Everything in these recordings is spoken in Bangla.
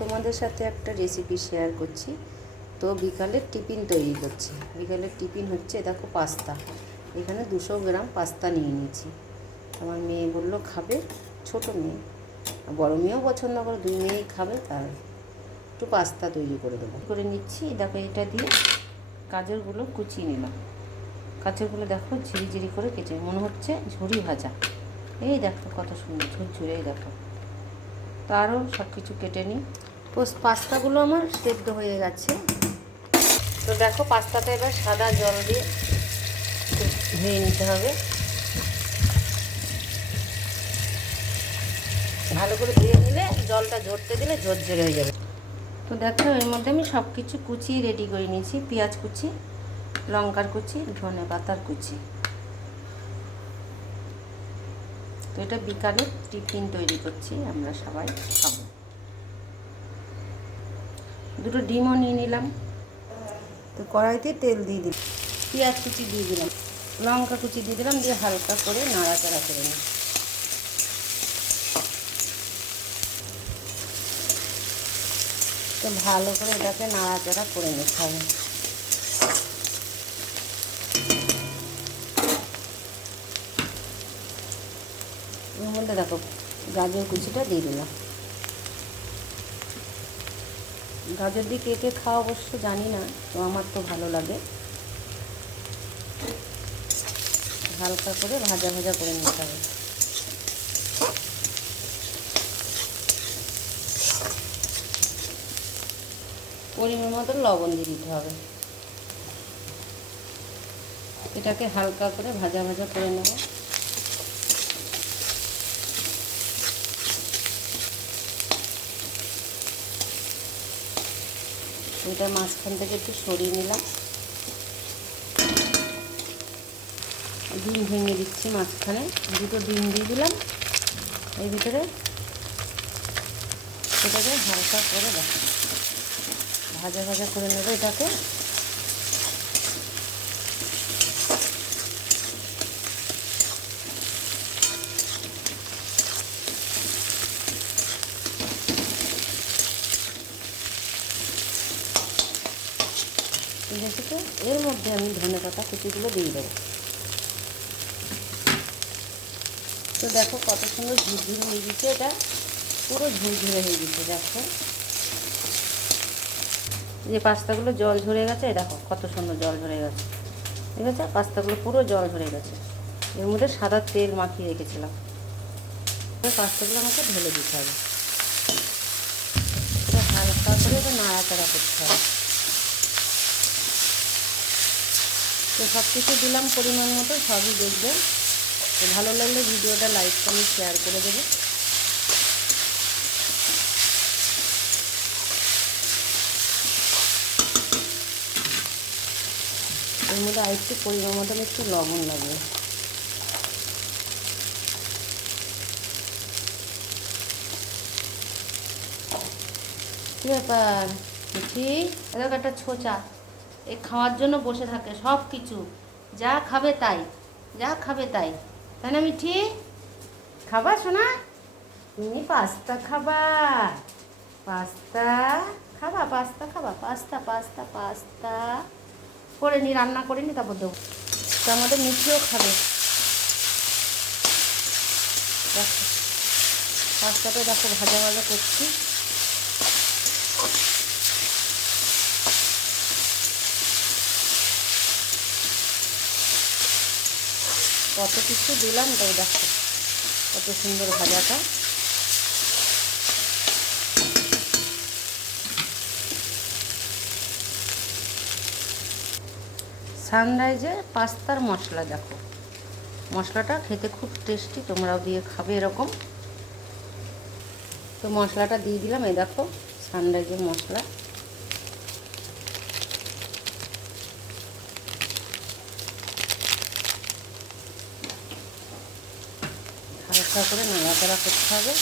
তোমাদের সাথে একটা রেসিপি শেয়ার করছি। তো বিকালের টিফিন তৈরি করছি। বিকালের টিফিন হচ্ছে দেখো পাস্তা। এখানে 200 গ্রাম পাস্তা নিয়ে নিয়েছি। আমার মেয়ে বললো খাবে, ছোট মেয়ে, বড় মেয়েও পছন্দ করে, 2 মেয়েই খাবে, তার একটু পাস্তা তৈরি করে দেবো করে নিচ্ছি। দেখো এটা দিয়ে গাজরগুলো কুচিয়ে নিলাম। গাজরগুলো দেখো ঝিরিঝিরি করে কেটে, মনে হচ্ছে ঝুরি ভাজা। এই দেখো কত সুন্দর ঝুরঝুরে, দেখো। তো আরও সব কিছু কেটে নিই। পাস্তাগুলো আমার সেদ্ধ হয়ে গেছে। তো দেখো পাস্তাটা এবার সাদা জল দিয়ে ধুয়ে নিতে হবে। ভালো করে ধুয়ে নিলে জলটা ঝরতে দিলে ঝরঝরে হয়ে যাবে। তো দেখো এর মধ্যে আমি সব কিছু কুচিয়ে রেডি করে নিয়েছি। পেঁয়াজ কুচি, লঙ্কার কুচি, ধনে পাতার কুচি। তো এটা বিকালে টিফিন তৈরি করছি, আমরা সবাই খাবো। 2টো ডিমও নিয়ে নিলাম। তো কড়াইতে তেল দিয়ে দিলাম, পেঁয়াজ কুচি দিয়ে দিলাম, লঙ্কা কুচি দিয়ে দিলাম, দিয়ে হালকা করে নাড়াচাড়া করে নিই। তো ভালো করে এটাকে নাড়াচাড়া করে নিতে হবে। এর মধ্যে দেখো গাজর কুচিটা দিয়ে দিলাম। গাজর দিয়ে কে কে খাওয়া অবশ্য জানি না, তো আমার তো ভালো লাগে। হালকা করে ভাজা ভাজা করে নিতে হবে। পরিমাণ মতো লবণ দিয়ে দিতে হবে। এটাকে হালকা করে ভাজা ভাজা করে নেব। এটা মাঝখান থেকে একটু সরিয়ে নিলাম। ডিম ভেঙে দিচ্ছি মাঝখানে, 2টো ডিম দিয়ে দিলাম এর ভিতরে। এটাকে হালকা করে দেখো ভাজা ভাজা করে নেব। এটাকে ঠিক আছে। তো এর মধ্যে আমি ধনে পাতা কুচিগুলো দিয়ে দেবো। তো দেখো কত সুন্দর ঝুরঝুরে হয়ে গেছে, এটা পুরো ঝুরঝুরে হয়ে গেছে। দেখো যে পাস্তাগুলো জল ঝরে গেছে, দেখো কত সুন্দর জল ঝরে গেছে। ঠিক আছে, পাস্তাগুলো পুরো জল ঝরে গেছে। এর মধ্যে সাদা তেল মাখিয়ে রেখেছিলাম। পাস্তাগুলো আমাকে ঢেলে দিতে হবে। এটা হালকা করে এটা নাড়াচাড়া করতে হবে। তো সব কিছু দিলাম পরিমাণ মতো, সবই দেখবেন। তো ভালো লাগলে ভিডিওটা লাইক কমেন্ট শেয়ার করে দেবে। এর মধ্যে আরেকটু পরিমাণ মতন একটু লবণ লাগবে। কী ব্যাপার মিঠি? এরকম একটা ছোচা, এই খাওয়ার জন্য বসে থাকে, সব কিছু যা খাবে তাই, যা খাবে তাই, তাই না মিঠি? খাবা শোনা? তুমি পাস্তা খাবা? পাস্তা খাবা? পাস্তা খাবা? পাস্তা পাস্তা পাস্তা করে নি, রান্না করে নি, তারপর দেবো। তো আমাদের মিঠিও খাবে। দেখো পাস্তাটা দেখো ভাজা ভাজা করছি। কত কিছু দিলাম, তাই দেখো কত সুন্দর ভাজাটা। সানরাইজের পাস্তার মশলা, দেখো মশলাটা খেতে খুব টেস্টি, তোমরাও দিয়ে খাবে এরকম। তো মশলাটা দিয়ে দিলাম, এই দেখো সানরাইজের মশলা। হালকা করে নাড়াচাড়া করতে হবে।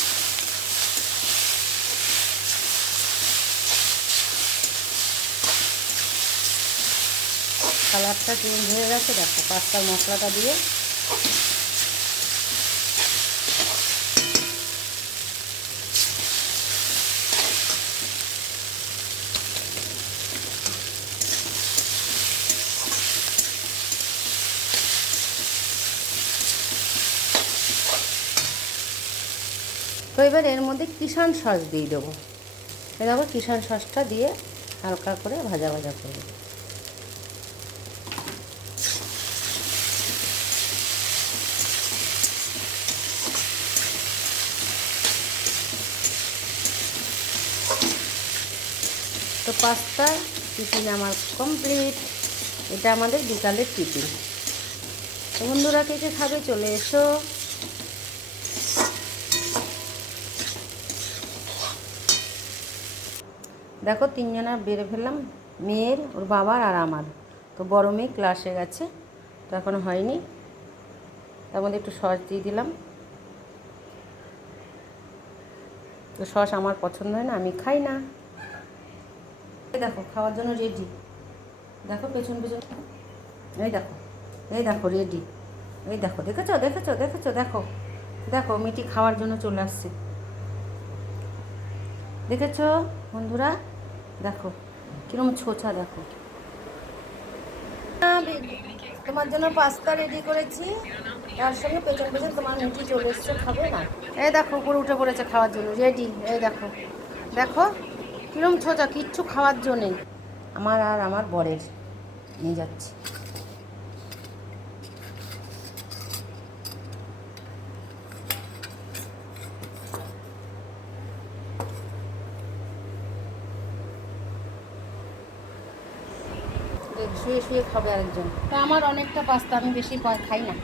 কালারটা চেঞ্জ হয়ে গেছে, দেখো পাস্তার মশলাটা দিয়ে। তো এবার এর মধ্যে কিষান সস দিয়ে দেবো। এবার কিষান সসটা দিয়ে হালকা করে ভাজা ভাজা করবো। তো পাস্তা টিফিন আমার কমপ্লিট। এটা আমাদের বিকালের টিফিন। তো বন্ধুরা কে কে খাবে চলে এসো। দেখো তিনজনা বেড়ে ফেললাম, মেয়ের, ওর বাবার আর আমার। তো বড় মেয়ে ক্লাসে গেছে, তো এখনো হয়নি। তার মধ্যে একটু সস দিয়ে দিলাম। তো সস আমার পছন্দ হয় না, আমি খাই না। দেখো খাওয়ার জন্য রেডি। দেখো পেছন পেছন, এই দেখো, এই দেখো রেডি। এই দেখো, দেখেছো দেখেছো দেখেছো, দেখো দেখো মিটি খাওয়ার জন্য চলে আসছে। দেখেছো বন্ধুরা, দেখো কিরম ছোছা, দেখো। তোমার জন্য পাস্তা রেডি করেছি, তার সঙ্গে পেছন পেছন তোমার মিটি চলে এসছে, খাবে না? এই দেখো উপরে উঠে পড়েছে খাওয়ার জন্য, রেডি। এই দেখো দেখো কিরম ছোচা, কিচ্ছু খাওয়ার জন্যে। আমার আর আমার বরের নিয়ে যাচ্ছি। শুয়ে শুয়ে খাবে আরেকজন। তা আমার অনেকটা পাস্তা, আমি বেশি খাই না।